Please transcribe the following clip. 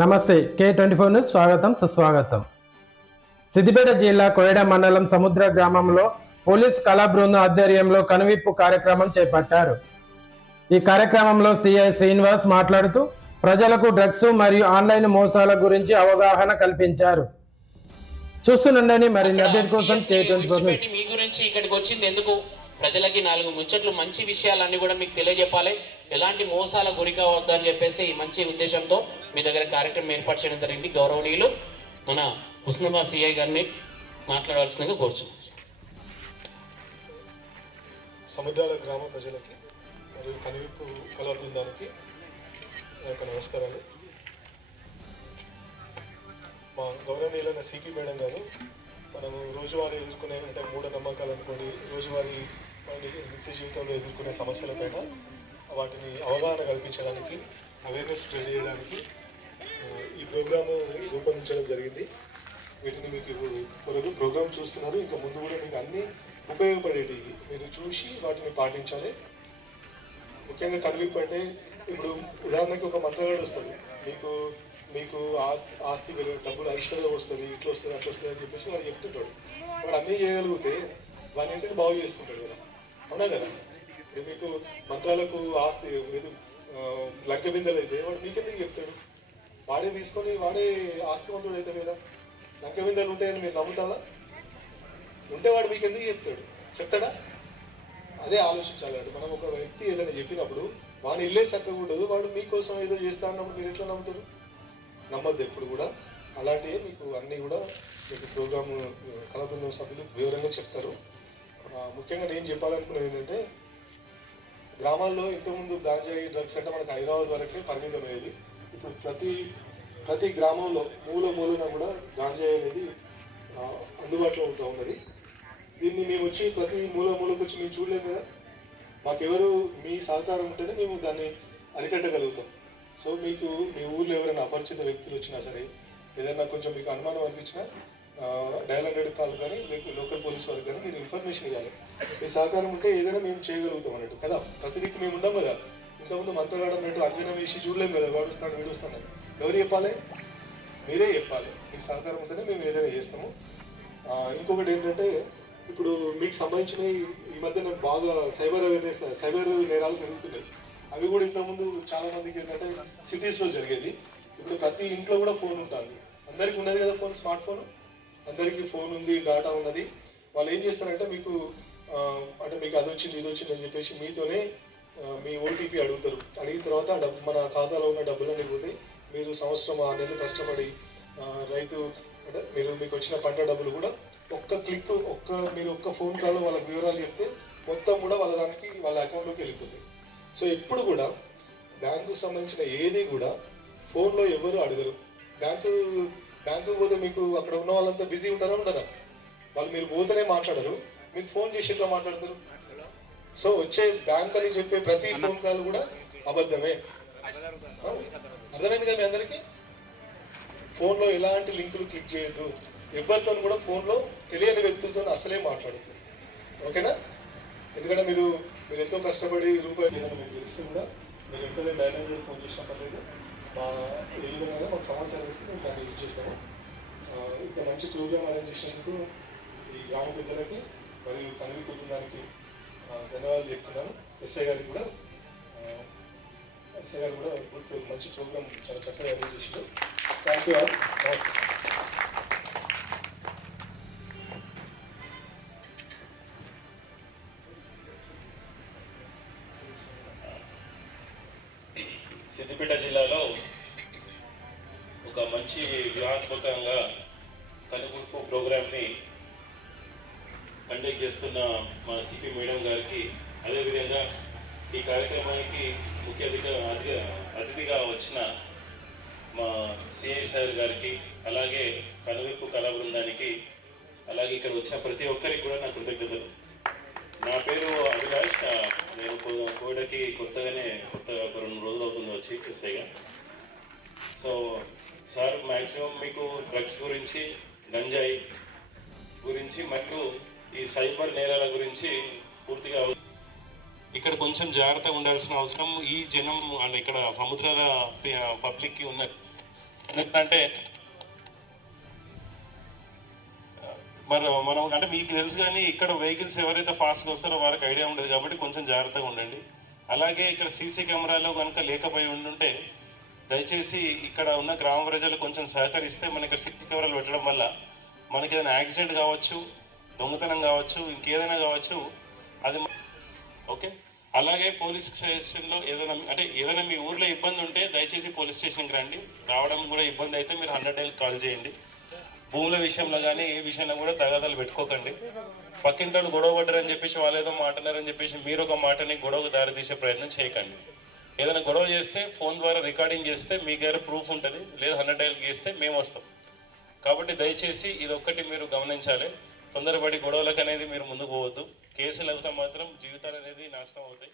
నమస్తే K24 news స్వాగతం సుస్వాగతం. సిద్దిపేట జిల్లా కోయడ మండలం సముద్ర గ్రామంలో పోలీస్ కళా బృందం ఆధ్వర్యంలో కనువిప్పు కార్యక్రమం చేపట్టారు. ఈ కార్యక్రమంలో సిఐ శ్రీనివాస్ మాట్లాడుతూ ప్రజలకు డ్రగ్స్ మరియు ఆన్లైన్ మోసాల గురించి అవగాహన కల్పించారు. చూస్తుండండి మరిన్ని అప్డేట్ కోసం K24 న్యూస్. మీ గురించి ఇక్కడికి వచ్చింది ఎందుకు? ప్రజలకి 4 ముచ్చట్లు మంచి విషయాలన్నీ కూడా మీకు తెలియజెప్పాలి, ఎలాంటి మోసాల గురి కావద్దు అని చెప్పేసి ఈ మంచి ఉద్దేశంతో మీ దగ్గర కార్యక్రమం ఏర్పాటు చేయడం జరిగింది. గౌరవనీయులు మన హుస్నాబాద్ సిఐ గారిని మాట్లాడవలసిందిగా కోరుచున్నాం. సముద్రాల గ్రామ ప్రజలకి మరియు కనువిప్పు కళా బృందానికి నమస్కారాలు. మా గౌరవనీయులైన సిపి మేడం గారు మనము రోజువారీ ఎదుర్కొనే అంటే మూఢనమ్మకాలు అనుకోండి, రోజువారీ నిత్య జీవితంలో ఎదుర్కొనే సమస్యలపైన వాటిని అవగాహన కల్పించడానికి, అవేర్నెస్ స్ప్రెడ్ చేయడానికి ఈ ప్రోగ్రాము రూపొందించడం జరిగింది. వీటిని మీకు ఇప్పుడు ప్రోగ్రామ్ చూస్తున్నారు, ఇంకా ముందు కూడా మీకు అన్నీ ఉపయోగపడేటివి మీరు చూసి వాటిని పాటించాలి. ముఖ్యంగా కనువిప్పు అంటే ఇప్పుడు ఉదాహరణకి ఒక మంత్రగాడు వస్తుంది, మీకు మీకు ఆస్తి డబ్బులు ఐశ్వర్యం వస్తుంది, ఇట్లా వస్తుంది అట్లా వస్తుంది అని చెప్పేసి వాడు చెప్తుంటాడు. వాడు అన్నీ చేయగలిగితే వాడి ఇంటిని బాగు చేసుకుంటాడు కదా, అవునా కదా? మీకు మంత్రాలకు ఆస్తి మీద లంక బిందెలు అయితే వాడు మీకెందుకు చెప్తాడు? వాడే తీసుకొని వాడే ఆస్తివంతుడు అవుతాడు కదా. లంక బిందెలు ఉంటాయని మీరు నమ్ముతారా? ఉంటే వాడు మీకు ఎందుకు చెప్తాడు? చెప్తాడా? అదే ఆలోచించాలి. మనం ఒక వ్యక్తి ఏదైనా చెప్పినప్పుడు వాడి ఇల్లే చక్కగా ఉండదు, వాడు మీకోసం ఏదో చేస్తా అన్నప్పుడు మీరు ఎట్లా నమ్ముతారు? నమ్మద్దు ఎప్పుడు కూడా. అలాంటివి మీకు అన్నీ కూడా మీకు ప్రోగ్రామ్ కళా బృందం సభ్యులు వివరంగా చెప్తారు. ముఖ్యంగా నేను చెప్పాలనుకునేది ఏంటంటే, గ్రామాల్లో ఇంతకుముందు గాంజాయి డ్రగ్స్ అంటే మనకు హైదరాబాద్ వరకే పరిమితం అయ్యేది. ఇప్పుడు ప్రతి గ్రామంలో మూలన కూడా గాంజాయి అనేది అందుబాటులో ఉంటూ ఉన్నది. దీన్ని మేము వచ్చి ప్రతి మూలకు వచ్చి మేము చూడలేము కదా. మాకెవరు మీ సహకారం ఉంటేనే మేము దాన్ని అరికట్టగలుగుతాం. సో మీకు మీ ఊర్లో ఎవరైనా అపరిచిత వ్యక్తులు వచ్చినా సరే, ఏదైనా కొంచెం మీకు అనుమానం అనిపించినా డయల్ 100 కాల్ కానీ లోకల్ పోలీస్ వాళ్ళకి కానీ మీరు ఇన్ఫర్మేషన్ ఇవ్వాలి. మీ సహకారం ఉంటే ఏదైనా మేము చేయగలుగుతాం అన్నట్టు కదా. ప్రతిదిక్కు మేము ఉండం కదా. ఇంతకుముందు మంత్రగాడు అన్నట్టు అంజనా వేసి చూడలేము కదా, వాడుస్తాను వీడుస్తాను. ఎవరు చెప్పాలి? మీరే చెప్పాలి. మీకు సహకారం ఉంటేనే మేము ఏదైనా చేస్తాము. ఇంకొకటి ఏంటంటే, ఇప్పుడు మీకు సంబంధించిన ఈ మధ్యన బాగా సైబర్ నేరాలు పెరుగుతున్నాయి. అవి కూడా ఇంతకుముందు చాలా మందికి ఏంటంటే సిటీస్లో జరిగేది. ఇప్పుడు ప్రతి ఇంట్లో కూడా ఫోన్ ఉంటుంది. అందరికీ ఉన్నది కదా ఫోన్, స్మార్ట్ ఫోన్. అందరికీ ఫోన్ ఉంది, డేటా ఉన్నది. వాళ్ళు ఏం చేస్తారంటే మీకు అంటే మీకు అది వచ్చింది ఇది వచ్చింది అని చెప్పేసి మీతోనే మీ ఓటీపీ అడుగుతారు. అడిగిన తర్వాత డబ్బు మన ఖాతాలో ఉన్న డబ్బులన్నీ పోతే మీరు సంవత్సరం 6 నెలలు కష్టపడి రైతు అంటే మీకు వచ్చిన పంట డబ్బులు కూడా మీరు ఒక్క ఫోన్ కాల్లో వాళ్ళకి వివరాలు చెప్తే మొత్తం కూడా వాళ్ళ అకౌంట్లోకి వెళ్ళిపోతాయి. సో ఇప్పుడు కూడా బ్యాంకుకు సంబంధించిన ఏది కూడా ఫోన్లో ఎవరు అడగరు. బ్యాంకు పోతే మీకు అక్కడ ఉన్న వాళ్ళంతా బిజీ ఉండరా? వాళ్ళు మీరు పోతేనే మాట్లాడరు, మీకు ఫోన్ చేసి ఎట్లా మాట్లాడతారు? సో వచ్చే బ్యాంక్ అని చెప్పే ప్రతి ఫోన్ కాల్ కూడా అబద్ధమే. అర్థమైంది కదా మీ అందరికీ? ఫోన్లో ఎలాంటి లింకులు క్లిక్ చేయొద్దు. ఎవరితో కూడా ఫోన్లో తెలియని వ్యక్తులతో అసలే మాట్లాడద్దు. ఓకేనా? ఎందుకంటే మీరు ఎంతో కష్టపడి రూపాయలు ఏదైనా మీకు తెలిస్తే కూడా మీరు ఎంతనే డయల్ 100 ఫోన్ చేసినా పర్లేదు. ఏ విధంగా మాకు సమాచారం ఇస్తే మేము దాన్ని యూజ్ చేస్తాము. ఇంత మంచి ప్రోగ్రామ్ అరేంజ్ చేసినందుకు ఈ గ్రామ పెద్దలకి మరియు కనువిప్పు బృందానికి ధన్యవాదాలు చెప్తున్నాను. ఎస్ఐ గారికి కూడా మంచి ప్రోగ్రామ్ చాలా చక్కగా అరేంజ్ చేశారు. Thank you all. నమస్తే. సిద్దిపేట జిల్లాలో ఒక మంచి వ్యూహాత్మకంగా కనువిప్పు ప్రోగ్రామ్ని కండక్ట్ చేస్తున్న మా సిపి మేడం గారికి, అదేవిధంగా ఈ కార్యక్రమానికి ముఖ్య అతిథిగా వచ్చిన మా సిఐ సార్ గారికి, అలాగే కనువిప్పు కళా బృందానికి, అలాగే ఇక్కడ వచ్చిన ప్రతి ఒక్కరికి కూడా నా కృతజ్ఞతలు. నా పేరు అభిలాష్. నేను కోడకి కొత్తగా ఒక 2 రోజులు అవుతుంది వచ్చి ఎస్ఐగా. సో సార్ మ్యాక్సిమం మీకు డ్రగ్స్ గురించి, గంజాయి గురించి మరియు ఈ సైబర్ నేరాల గురించి పూర్తిగా ఇక్కడ కొంచెం జాగ్రత్తగా ఉండాల్సిన అవసరం ఈ జనం ఇక్కడ సముద్రాల పబ్లిక్కి ఉన్నది. ఎందుకంటే మనం అంటే మీకు తెలుసు కానీ ఇక్కడ వెహికల్స్ ఎవరైతే ఫాస్ట్గా వస్తారో వాళ్ళకి ఐడియా ఉండదు కాబట్టి కొంచెం జాగ్రత్తగా ఉండండి. అలాగే ఇక్కడ సీసీ కెమెరాలో కనుక లేకపోయి ఉండుంటే దయచేసి ఇక్కడ ఉన్న గ్రామ ప్రజలు కొంచెం సహకరిస్తే మన ఇక్కడ సీసీ కెమెరాలు పెట్టడం వల్ల మనకి ఏదైనా యాక్సిడెంట్ కావచ్చు, దొంగతనం కావచ్చు, ఇంకేదైనా కావచ్చు అది ఓకే. అలాగే పోలీస్ స్టేషన్లో ఏదైనా మీ ఊర్లో ఇబ్బంది ఉంటే దయచేసి పోలీస్ స్టేషన్కి రండి. రావడం కూడా ఇబ్బంది అయితే మీరు 100 కాల్ చేయండి. భూముల విషయంలో కానీ ఏ విషయంలో కూడా తగాదాలు పెట్టుకోకండి. పక్కింటోళ్ళు గొడవ పడ్డారని చెప్పేసి వాళ్ళు ఏదో మాట్లాడారని చెప్పేసి మీరు ఒక మాటని గొడవకు దారితీసే ప్రయత్నం చేయకండి. ఏదైనా గొడవ చేస్తే ఫోన్ ద్వారా రికార్డింగ్ చేస్తే మీ దగ్గర ప్రూఫ్ ఉంటుంది, లేదా 100 చేస్తే మేము వస్తాం. కాబట్టి దయచేసి ఇది ఒక్కటి మీరు గమనించాలి. తొందరపడి గొడవలకు అనేది మీరు ముందుకు పోవద్దు. కేసులు అవుతా మాత్రం జీవితాలు అనేది నాశనం అవుతాయి.